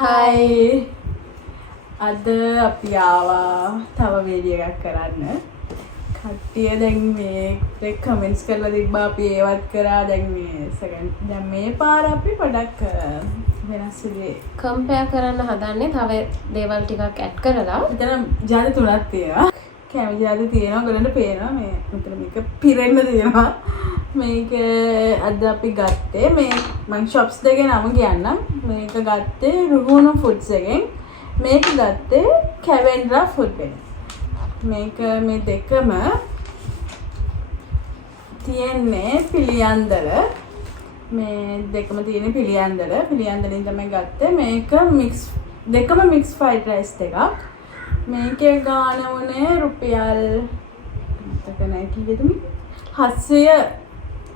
Hi. අද අපි ආවා තව වීඩියෝ එකක් කරන්න. කට්ටිය දැන් මේ කමෙන්ට්ස් කරලා තිබ්බා අපි ඒවත් කරා දැන් මේ පාර අපි පොඩක් වෙනස් විදිහේ කම්පෙයාර් කරන්න හදන්නේ තව දේවල් ටිකක් ඇඩ් කරලා. මෙතන ජාති තුනක් තියෙනවා. කැමති ජාති තියෙනවා. ඔයගොල්ලන්ට පේනවා මේ මෙතන මේක පිරෙන්න තියෙනවා. මේක අද අපි ගත්තේ මේ මම shops දෙකේ නම කියන්නම්. මේක ගත්තේ රුහුණු foods එකෙන්. මේක ගත්තේ කැවෙන්ඩ්‍රා ෆුඩ් එකෙන්. මේක මේ දෙකම තියෙන්නේ පිළියන්දල. මේ දෙකම තියෙන්නේ පිළියන්දල. පිළියන්දලින් තමයි ගත්තේ. මේක මික්ස් දෙකම මික්ස් ෆ්‍රයිඩ් රයිස් එකක්. මේකේ ගාණ උනේ රුපියල් මතක නැහැ කීයද මේ 700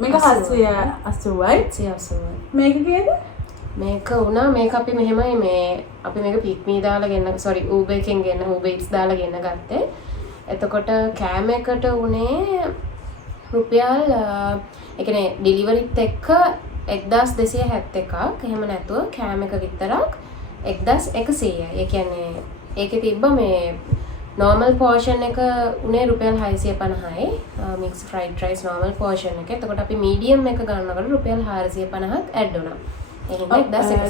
මේක 780යි. මේක කීයද? මේක උනා මේක අපි මෙහෙමයි මේ අපි මේක පික්මී දාලා ගෙන්න Uber එකෙන් ගෙන්න Uber Eats දාලා ගෙන්න ගත්තේ. එතකොට කෑම එකට උනේ රුපියල් ඒ කියන්නේ ඩෙලිවරිත් එක්ක 1271ක්. එහෙම නැතුව කෑම එක විතරක් 1100යි. ඒ කියන්නේ ඒකේ තිබ්බ මේ normal portion එක උනේ රුපියල් 650යි. mixed fried rice normal portion එක. එතකොට අපි medium එක ගන්නකොට රුපියල් 450ක් add වුණා.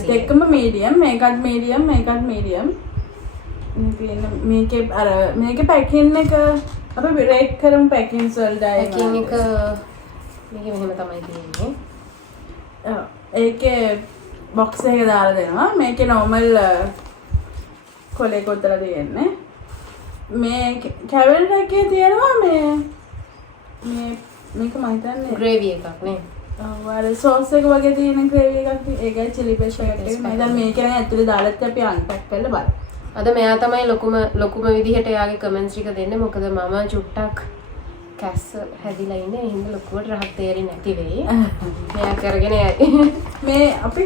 දෙකම මීඩියම් මේකත් මීඩියම් මේකේ අර මේකේ පැකින් එක අපි රේට් කරමු පැකින්ස් වලට පැකින් එක මේක මෙහෙම තමයි තියෙන්නේ. ඒකේ බොක්ස් එක දාලා දෙනවා. මේකේ normal කොලේ කොතලා තියෙන්නේ. මේ කැවෙල් එකේ තියෙනවා මේක මම හිතන්නේ ග්‍රේවි එකක් නේ. වල සෝස් එක වගේ තියෙන ග්‍රේවි එකක් ඒකයි චිලි පේස්ට් එකක් මම දැන් මේක නම් ඇතුලේ දාලත් අපි අන්පැක් කරලා බලමු. අද මෙයා තමයි ලොකුම විදිහට එයාගේ කමෙන්ට්ස් ටික දෙන්නේ. මොකද මම චුට්ටක් කැස්ස හැදිලා ඉන්නේ. ඒ හින්දා ලොකුවට රහක් තේරෙන්නේ නැති වෙයි. මෙයා කරගෙන යයි. මේ අපි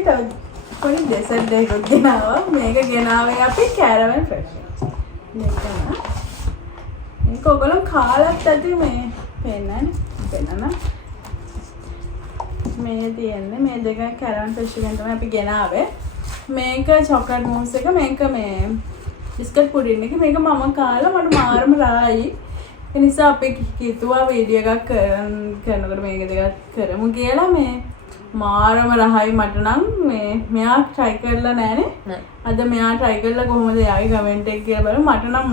පොඩි ඩෙසර්ට් එකක් ගෙනාවා. මේක ගෙනාවේ අපි කැරමල් ෆ්‍රෙෂ්. මේක ඔයගොල්ලෝ කාලත් ඇති මේ පෙන්නන්න. මේ තියෙන්නේ මේ දෙක කැරමල් ෆ්‍රෙෂ් එකෙන් තමයි අපි ගෙනාවේ. මේක චොකලට් මූස් එක මේක මේ බිස්කට් පුඩින් එක මේක මම කාලා මට මාරම රායි. ඒ නිසා අපි කිව්වා වීඩියෝ එකක් කරනකොට මේක දෙකක් කරමු කියලා මේ මාරම රහයි මට නම් මේ මෙයා try කරලා නැහනේ. අද මෙයා try කරලා කොහොමද එයාගේ කමෙන්ට් එක කියලා බලමු. මට නම්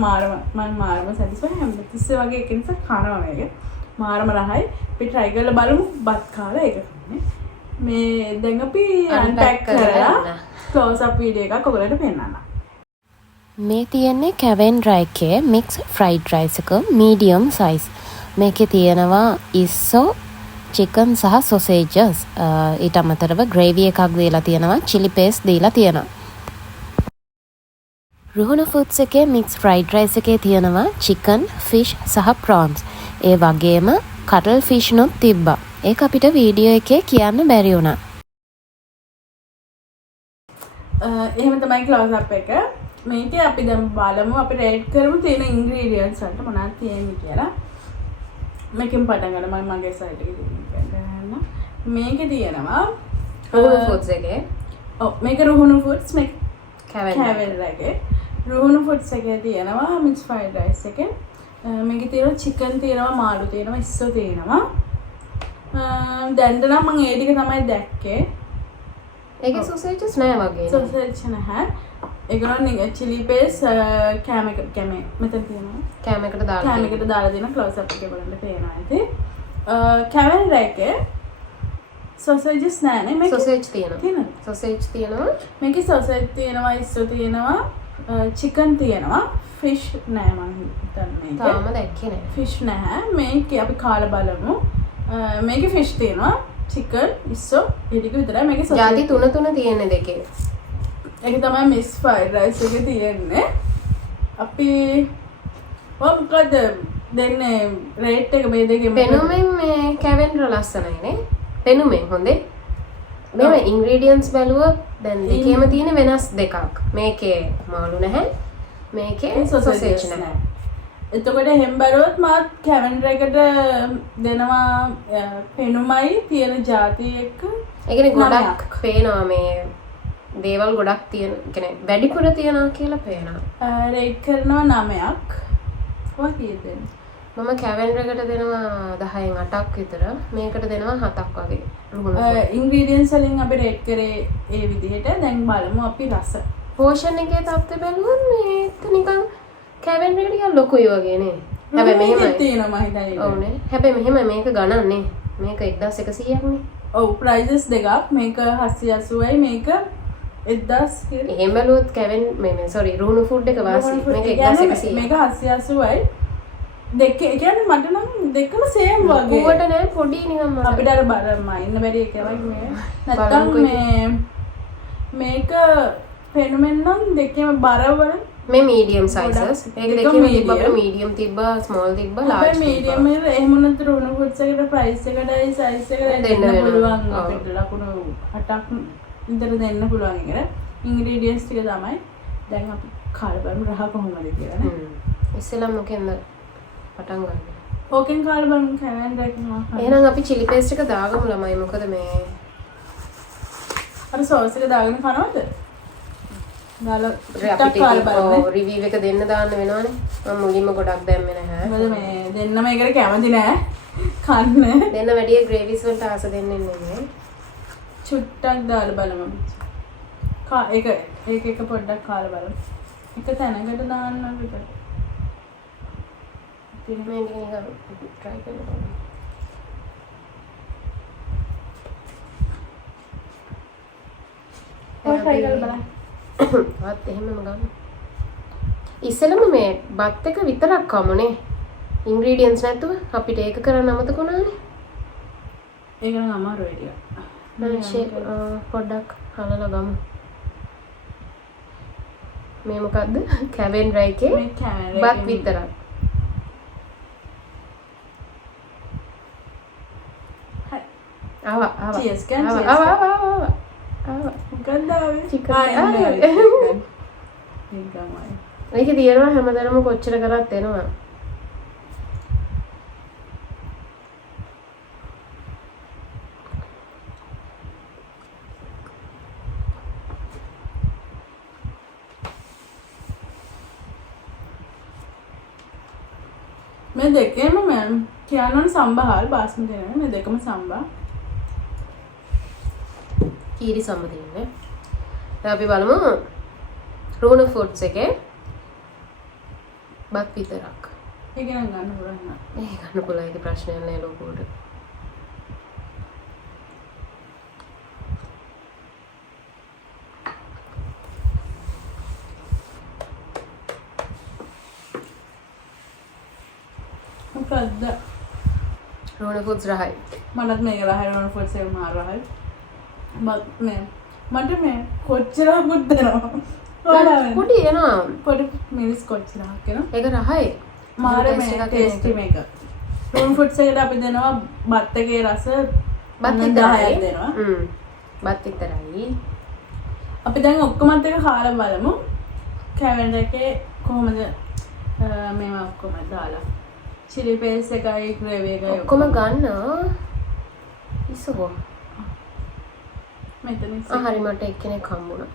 මාරම satisfy හැමතිස්සේ වගේ එක නිසා කනවා මේක. මාරම රහයි. අපි try කරලා බලමු බත් කාලා ඒක කන්නේ. මේ දැන් අපි unpack කරලා close up වීඩියෝ එකක් ඔයගලට පෙන්නන්න. මේ තියෙන්නේ කැවෙන්ඩ්‍රා එකේ mixed fried rice එක medium size. මේකේ තියෙනවා ඉස්සෝ chicken සහ sausages. ඊට අමතරව gravy එකක් දීලා තියෙනවා. chili paste දීලා තියෙනවා. රුහුණු foods එකේ mixed fried rice එකේ තියෙනවා chicken, fish සහ prawns. ඒ වගේම කටල් ෆිෂ් නොත් තිබ්බා. ඒක අපිට වීඩියෝ එකේ කියන්න බැරි වුණා. එහෙම තමයි ක්ලෝස් අප් එක. මේකේ අපි දැන් බලමු අපි රේට් කරමු තියෙන ඉන්ග්‍රීඩියන්ට්ස් වලට මොනවද තියෙන්නේ කියලා. මේකෙන් පටන් ගන්න මම මගේ සයිට් එකේ ගන්න. මේකේ තියෙනවා රුහුණු ෆුඩ්ස් එකේ. මේක රුහුණු ෆුඩ්ස් මේක කැවෙන්ඩ්‍රා එකේ. රුහුණු ෆුඩ්ස් එකේ තියෙනවා මික්ස් ෆ්‍රයිඩ් රයිස් එකේ. මේකේ තියෙනවා චිකන් තියෙනවා මාළු තියෙනවා ඉස්සෝ තියෙනවා. දැන් නම් මම ඒ ටික තමයි දැක්කේ. ඒකේ සොසේජස් නෑ වගේ. සොසේජ් නැහැ. ඒගොල්ලෝ චිලි පේස් කැම මෙතන තියෙනවා. කෑම එකට දාලා දෙන ක්ලෝස් අප් එකේ බලන්න පේනවා ඇති. කැවෙන්ඩ්‍රා එකේ සොසේජස් නැහැනේ. මේක සොසේජ් තියෙනවා. මේකේ සොසේජ් තියෙනවා ඉස්සෝ තියෙනවා චිකන් තියෙනවා ෆිෂ් නෑ මම හිතන්නේ. තාම දැක්කේ නෑ. ෆිෂ් නැහැ. මේකේ අපි කාලා බලමු. මේකේ ෆිෂ් තියෙනවා චිකන් ඉස්සෝ ඒ ටික විතරයි. මේකේ සොසේජ් ජාති තුන තියෙන්නේ දෙකේ. ඒක තමයි මික්ස් ෆ්‍රයිඩ් රයිස් එකේ තියෙන්නේ. අපි මොකද දෙන්නේ රේට් එක මේ දෙකේ පෙනුමෙන් මේ කැවෙන්ඩ්‍රා ලස්සනයිනේ. පෙනුමෙන් හොඳේ. මේ ඉන්ග්‍රීඩියන්ට්ස් බැලුවොත් දැන් දෙකේම තියෙන වෙනස් දෙකක්. මේකේ මාළු නැහැ. මේකේ සොසේජ් නැහැ. එතකොට එහෙම බැලුවොත් මාත් කැවෙන්ඩ්‍රා එකට දෙනවා පෙනුමයි තියෙන ජාති එක්ක. ඒ කියන්නේ ගොඩක් පේනවා මේ දේවල් ගොඩක් තියෙන කියන්නේ වැඩිපුර තියනවා කියලා පේනවා. රේට් කරනවා 9ක්. ඔය කීයද? මම කැවෙන්ඩර් එකට දෙනවා 10න් 8ක් විතර. මේකට දෙනවා 7ක් වගේ. ඉන්ග්‍රීඩියන්ට්ස් වලින් අපි රේට් කරේ ඒ විදිහට. දැන් බලමු අපි රස. පෝෂන් එකේ තත්ත්වය බැලුවොත් මේක නිකන් කැවෙන්ඩර් එකට ටිකක් ලොකුයි වගේ නේ. හැබැයි මෙහෙමයි තියෙනවා මම හිතන්නේ. ඔව්නේ. හැබැයි මෙහෙම මේක ගණන්නේ. මේක 1100ක් නේ. ඔව් ප්‍රයිසස් දෙකක්. මේක 780යි මේක 1000 එහෙම බැලුවොත් කැවෙන් මේ සෝරි රූණු ෆුඩ් එක වාසි. මේක 1100. මේක 780යි. දෙකේ කියන්නේ මට නම් දෙකම සේම් වගේ. ඌවට නෑ පොඩි නිකන් මට. අපිට අර බරම ඉන්න බැරි එක වගේ නැත්තම් මේක පෙනුමෙන් නම් දෙකේම බරවල මේ මීඩියම් සයිසස්. මේක දෙකේම තිබ්බා මීඩියම් තිබ්බා ස්මෝල් තිබ්බා ලාර්ජ් තිබ්බා. මීඩියම් එක එහෙම නැත්නම් රෝණ ෆුඩ්ස් එකට ප්‍රයිස් එකටයි සයිස් එකට දෙන්න පුළුවන් අපිට ලකුණු 8ක් විතර දෙන්න පුළුවන් එක. ඉන්ග්‍රීඩියන්ට්ස් ටික තමයි. දැන් අපි කාලා බලමු රහ කොහොමද කියලා නේ. ඉස්සෙල්ලා මොකෙන්ද පටන් ගන්න. ඕකෙන් කාලා බලමු කැවෙන්ඩර් එක මොකක්ද. එහෙනම් අපි චිලි පේස්ට් එක දාගමු ළමයි. මොකද මේ අර සෝස් එක දාගෙන කනවද? දාලා රිවිව් එක දෙන්න දාන්න වෙනවනේ. මම මුලින්ම ගොඩක් දැම්මේ නැහැ. මොකද මේ දෙන්නම ඒකට කැමති නෑ. කන්න. දෙන්න වැඩි ග්‍රේවිස් වලට ආස දෙන්නේ නැහැ. චුට්ටක් දාලා බලමු. ඒක පොඩ්ඩක් කාලා බලමු. එක තැනකට දාන්න අපිට. මේ නිකන් try කරන්න. ඔය try කරලා බලන්න. වත් එහෙමම ගන්න. ඉස්සෙල්ලම මේ බත් එක විතරක් කමුනේ. ඉන්ග්‍රීඩියන්ට්ස් නැතුව අපිට ඒක කරන්න අමතක වුණානේ. ඒක නම් අමාරුයි ටිකක්. පොඩ්ඩක් හලලා ගමු. මේ මොකද්ද? කැවෙන්ඩර් එකේ බත් විතරක්. ආවා. Cheers kan. ආවා. ගන්දාවේ. Chicken. ඒකමයි. මේක දියනවා හැමදාම කොච්චර කරත් එනවා. මේ දෙකේම මම කියනවනේ සම්බහල් බාස්මති නෙමෙයි මේ දෙකම සම්බා. කීරි සම්බදින්නේ. දැන් අපි බලමු රෝණ ෆුඩ්ස් එකේ බත් විතරක්. ඒක නම් ගන්න පුළුවන් නෑ. මේ ගන්න පුළුවන් ඒක ප්‍රශ්නයක් නෑ ලොකුවට. මොකද්ද? රෝණ ෆුඩ්ස් රහයි. මනත් මේක රහයි රෝණ ෆුඩ්ස් එක මාර රහයි. මට මේ කොච්චරකුත් දෙනවා. පොඩි එනවා. පොඩි මිනිස් කොච්චරක් එනවා. ඒක රහයි. මාර මේ ටේස්ටි මේක. රෝන් ෆුඩ්ස් එකට අපි දෙනවා බත් එකේ රස බත් 10ක් දෙනවා. බත් විතරයි. අපි දැන් ඔක්කොමත් එක කාලා බලමු. කැවෙන්ඩර් එකේ කොහොමද මේවා ඔක්කොම දාලා. චිලි පේස්ට් එකයි ග්‍රේවි එකයි ඔක්කොම ගන්න. ඉස්සෝ. මෙතන හරි මට එක්කෙනෙක් හම්බුණා.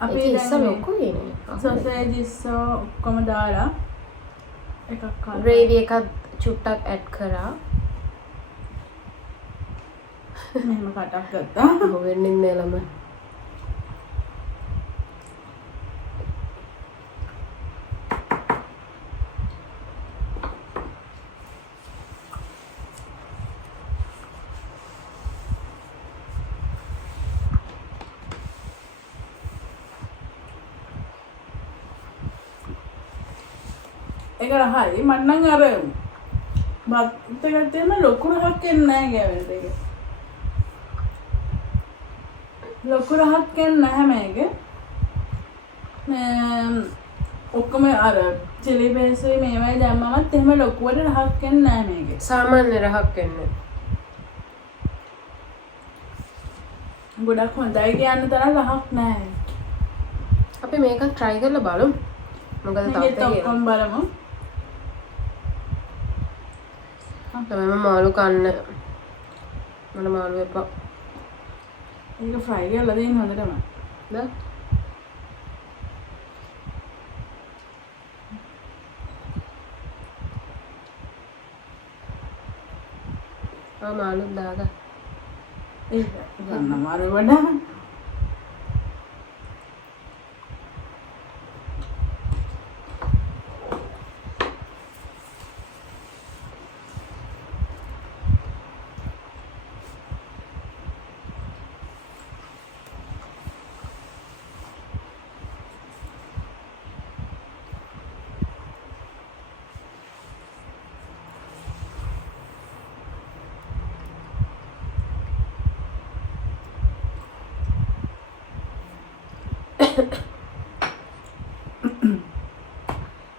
අපි ඉස්ස ලොකුයි නේ. සොසේජිස් ඔක්කොම දාලා එකක් කාලා ග්‍රේවි එකක් චුට්ටක් ඇඩ් කරා. මෙහෙම කටක් ගත්තා. වෙන්නේ නෑ ළම. ඒක රහයි මට නම් අර බත් එකක් තියෙන ලොකු රහක් එන්නේ නැහැ කැවෙන්ඩර් එකේ. ලොකු රහක් එන්නේ නැහැ මේක. ඔක්කොම අර චිලි පේස්ට් මේවයි දැම්මමත් එහෙම ලොකුවට රහක් එන්නේ නැහැ මේකේ. සාමාන්‍ය රහක් එන්නේ. ගොඩක් හොඳයි කියන්න තරම් රහක් නැහැ. අපි මේක try කරලා බලමු. මොකද මේකත් ඔක්කොම බලමු. තමයි මාළු කන්න. මම මාළු එපා. ඒක ෆ්‍රයි කරලා දෙන්න හොඳටම. dah malu daga ගන්න අමාරු වඩා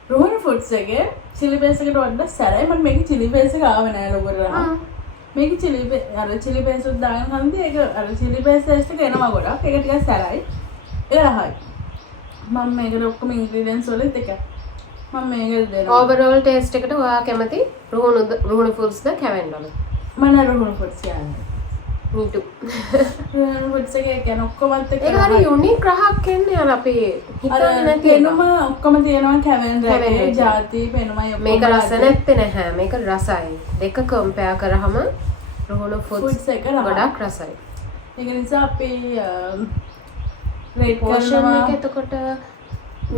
रोहन फूड्स එකේ chili paste එකට වඩා සැරයි මට මේකේ chili paste එක ආව නෑ ලොකුරලා මේකේ chili paste උත් දාගෙන කන්දේ ඒක අර chili paste taste එක එනවා ගොඩක් ඒක ටිකක් සැරයි ඒක රහයි මම මේකට ඔක්කොම ingredients වල දෙක මම මේක දෙනවා overall taste එකට ඔයා කැමති රුහුණු foods ද කැවෙන්ඩල මම රුහුණු foods කියන්නේ me too රුහුණු foods එකේ කියන්නේ ඔක්කොමත් එක ඒක හරි unique රහක් කියන්නේ අර අපි හිතන්නේ නැති පෙනුම ඔක්කොම තියෙනවා කැවෙන්ඩරේ ජාති පෙනුමයි ඔක්කොම මේක රස නැත්තේ නැහැ මේක රසයි දෙක compare කරාම රුහුණු foods එක ගොඩක් රසයි ඒක නිසා අපි රේට් portion කරනවා එක එතකොට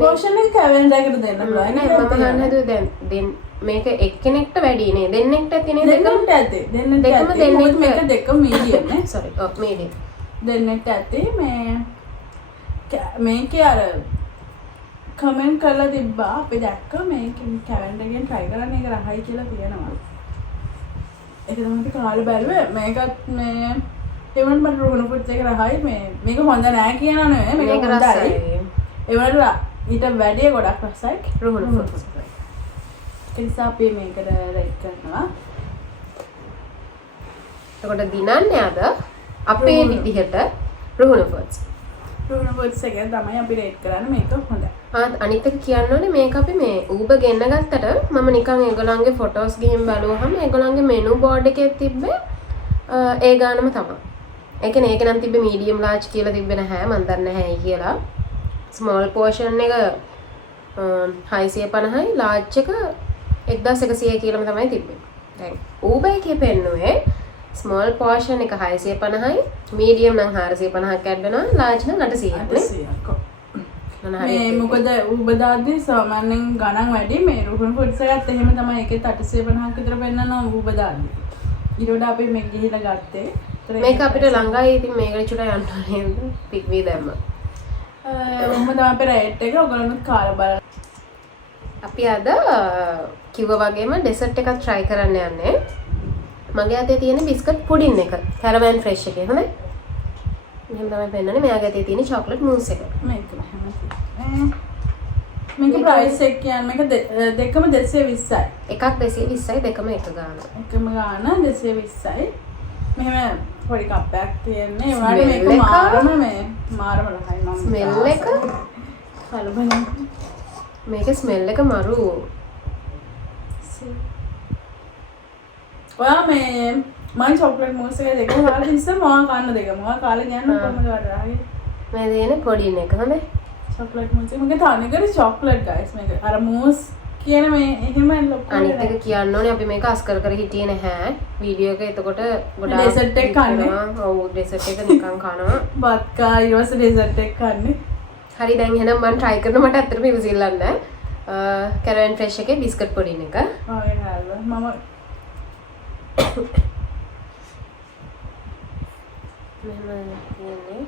portion එක කැවෙන්ඩරේකට දෙන්න පුළුවන් නෑ මම ගන්න හදුවේ දැන් මේක එක්කෙනෙක්ට වැඩි නේ දෙන්නෙක්ට ඇති නේ දෙන්නට ඇති දෙන්නට දෙකම ඇති දෙන්නෙක් මොකද මේක දෙකම මීඩියම් නේ sorry medium දෙන්නට ඇති මේකේ අර කමෙන්ට් කරලා තිබ්බා අපි දැක්ක මේක කැවෙන්ඩරගෙන් try කරන්න ඒක රහයි කියලා තියෙනවා ඒක තමයි අපි කාලේ බැලුවේ මේකත් මේ ඒවන මට රුහුණු foods එක රහයි මේක හොඳ නෑ කියනවා නෙවෙයි මේක හොඳයි ඒ වලට ඊට වැඩිය ගොඩක් රසයි රුහුණු foods ඒ නිසා අපි මේකට රේට් කරනවා එතකොට දිනන්නේ අද අපේ විදිහට රුහුණු foods රුහුණු foods එක තමයි අපි රේට් කරන්නේ මේක හොඳයි අනිත් එක කියන්න ඕනේ මේක අපි මේ Uber ගෙන්න ගත්තට මම නිකන් ඒගොල්ලන්ගේ ෆොටෝස් ගිහින් බලුවහම ඒගොල්ලන්ගේ මෙනු බෝඩ් එකේ තිබ්බේ ඒ ගානම තමයි. ඒ කියන්නේ ඒක නම් තිබ්බේ medium large කියලා තිබ්බේ නැහැ මන් දන්නේ නැහැ කියලා. small portion එක 650යි large එක 1100 කියලාම තමයි තිබ්බේ. දැන් Uber එකේ පෙන්නුවේ small portion එක 650යි medium නම් 450ක් ඇඩ් වෙනවා large නම් 800ක් නේ. මේ මොකද Uber දාද්දි සාමාන්‍යයෙන් ගණන් වැඩි මේ රුහුණු foods එකත් එහෙම තමයි ඒකෙත් 850ක් විතර පෙන්නනවා Uber දාද්දි. ඊට වඩා අපි මේක ගිහිලා ගත්තේ. මේක අපිට ළඟයි ඉතින් මේකට චුට්ටක් යන්න ඕනේ පික් වී දැම්ම. මොහොම තමයි අපේ රේට් එක ඔයගොල්ලොත් කාලා බලන්න. අපි අද කිව්වා වගේම ඩෙසර්ට් එකක් try කරන්න යන්නේ. මගේ අතේ තියෙන බිස්කට් පුඩින් එක. කැරමන් ෆ්‍රෙෂ් එකේ හොඳයි. මෙහෙම තමයි පෙන්නන්නේ. මෙයාගේ අතේ තියෙන චොක්ලට් මූස් එක. මේක හැම මේක ප්‍රයිස් එක කියන්නේ මේක දෙකම 220යි. එකක් 220යි දෙකම එක ගාන. එකම ගාන 220යි. මෙහෙම පොඩි කප් එකක් තියෙන්නේ. ඒ වගේ මේක මාරම රහයි මම. ස්මෙල් එක කලබල. මේකේ ස්මෙල් එක මරු. ඔයා මේ මම චොක්ලට් මූස් එක දෙකම කාලා ඉස්සර මම කන්න දෙකම. මම කාලා යන්න කොහමද වරාගේ. මේ දෙන පොඩි එක හොඳයි. චොක්ලට් මූස් එක මගේ තනිකර චොක්ලට් ගයිස් මේක. අර මූස් කියන මේ එහෙම ලොකු අනිත් එක කියන්න ඕනේ අපි මේක අස්කර කර හිටියේ නැහැ වීඩියෝ එක එතකොට ගොඩාක් ඩෙසර්ට් එක කන්නේ. ඔව් ඩෙසර්ට් එක නිකන් කනවා බත් කා ඊවස ඩෙසර්ට් එක කන්නේ. හරි දැන් එහෙනම් මම try කරන මට ඇත්තටම ඉවසිල්ලක් නැහැ කැරමන් ෆ්‍රෙෂ් එකේ බිස්කට් පුඩින් එක ඔය හරිද මම මෙහෙම කියන්නේ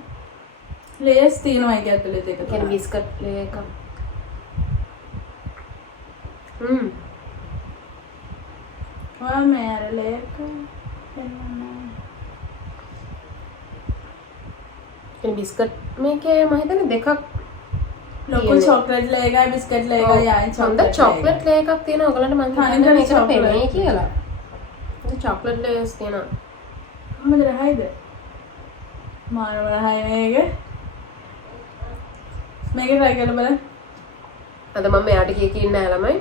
ලේස් තියෙනවා ඒක ඇතුලේ දෙක කියන්නේ බිස්කට් ලේ එක ඔයා මේ අර ලේක කියන්නේ බිස්කට් මේකේ මම හිතන්නේ දෙකක් ලොකු චොක්ලට් ලේ එකයි බිස්කට් ලේ එකයි ආයි චොක්ලට් චොක්ලට් ලේ එකක් තියෙනවා ඔයගලන්ට මම හිතන්නේ මේක පෙන්නේ කියලා ඒක චොක්ලට් ලේස් තියෙනවා කොහමද රහයිද මානව රහයි මේක try කරලා බලන්න අද මම මෙයාට කීකී ඉන්න ළමයි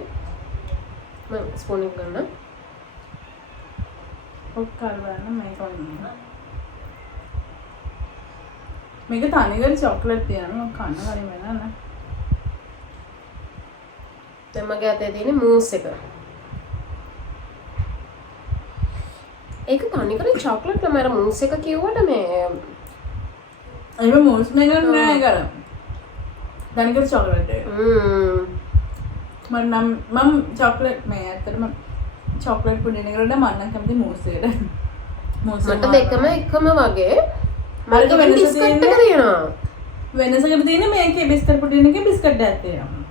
මම ස්පූන් එක ගන්න ඔක් කරලා බලන්න මේක වුණා මේක තනිකර චොක්ලට් තියෙනවා කන්න හරි වෙනන. දැන් මගේ අතේ තියෙන මූස් එක. ඒක තනිකර චොක්ලට් නම අර මූස් එක කිව්වට මේ ඒක මූස් මේක නෑ කරා. තනිකර චොක්ලට් එක. මම චොක්ලට් මේ ඇත්තටම චොක්ලට් පුඩින් එකට මම නම් කැමති මූස් එකට. මූස් මට දෙකම එකම වගේ. මට වෙනස බිස්කට් එක තියෙනවා. වෙනසකට තියෙන්නේ මේකේ බිස්කට් පුඩින් එකේ බිස්කට් එකක් තියෙනවා.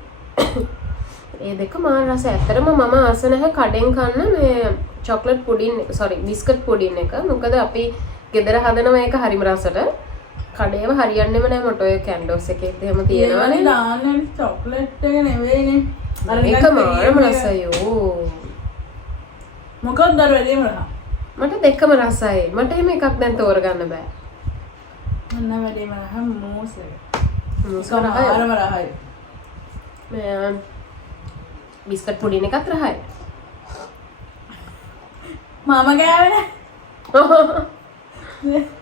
ඒ දෙක මාර රස. ඇත්තටම මම ආස නැහැ කඩෙන් කන්න මේ චොක්ලට් පුඩින් බිස්කට් පුඩින් එක. මොකද අපි ගෙදර හදන මේක හරිම රසට. කඩේව හරියන්නේම නැහැ මට ඔය කැන්ඩෝස් එකේත් එහෙම තියෙනවානේ. දාන්න චොක්ලට් එක නෙවෙයිනේ. ඒක මාරම රසයෝ. මොකක්ද අර වැඩිම රහ? මට දෙකම රසයි. මට එහෙම එකක් දැන් තෝරගන්න බෑ. මන්න වැඩිම රහ මූස් එක. මූස් ඒක රහයි. ආරම රහයි. මේ බිස්කට් පුඩින් එකත් රහයි. මාමා ගෑවේ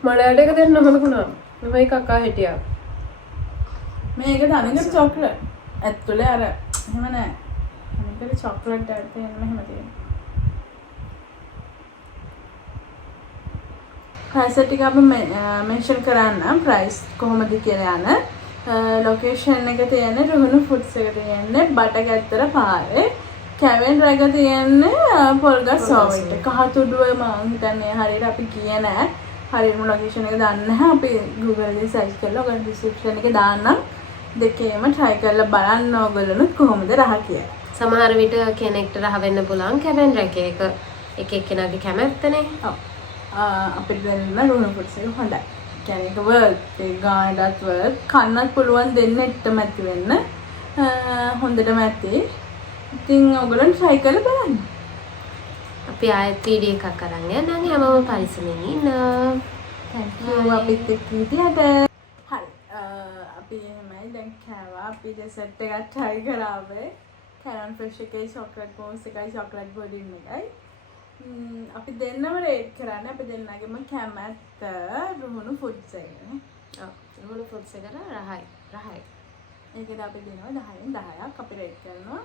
මලයට එක දෙන්න හොඳුණා. මම එකක් ආ හිටියා. මේක තනිකර චොක්ලට්. ඇතුලේ අර එහෙම නෑ. තනිකර චොක්ලට් එකක් තියෙන මෙහෙම තියෙනවා. ප්‍රයිස් ටික අපි මෙන්ෂන් කරන්න ප්‍රයිස් කොහොමද කියලා යන ලොකේෂන් එක තියෙන්නේ රුහුණු ෆුඩ්ස් එක තියෙන්නේ බටගැත්තර පාරේ කැවෙන් රැග තියෙන්නේ පොල්ගස් සෝවිට කහතුඩුව මම හිතන්නේ හරියට අපි කියේ නෑ හරියටම ලොකේෂන් එක දන්නේ නැහැ අපි Google එකේ සර්ච් කරලා ඔයගොල්ලෝ ඩිස්ක්‍රිප්ෂන් එකේ දාන්නම් දෙකේම try කරලා බලන්න ඕගොල්ලෝ කොහොමද රහ කියලා. සමහර විට කෙනෙක්ට රහ වෙන්න පුළුවන් කැවෙන් රැක එක එක්කෙනාගේ කැමැත්තනේ. ඔව්. අපිට දැනෙන්න රුහුණු ෆුඩ්ස් එක හොඳයි. කියන්නේ ඒක වර්ත් ඒ ගානටත් වර්ත් කන්නත් පුළුවන් දෙන්නෙටම ඇති වෙන්න හොඳටම ඇති. ඉතින් ඔයගොල්ලෝ try කරලා බලන්න. අපි ආයෙත් වීඩියෝ එකක් අරන් යනවා හැමෝම පරිස්සමෙන් ඉන්න. thank you අපිත් එක්ක හිටියට. හරි. අපි එහෙමයි දැන් කෑවා. අපි dessert එකක් try කරාවේ. කැරන් ෆ්‍රෙෂ් එකයි chocolate mousse එකයි chocolate pudding එකයි. අපි දෙන්නම රේට් කරන්නේ අපි දෙන්නගෙම කැමැත්ත රුහුණු ෆුඩ්ස් එකනේ. ඔව් රුහුණු ෆුඩ්ස් එකට රහයි. ඒකද අපි දෙනවා 10න් 10ක් අපි රේට් කරනවා.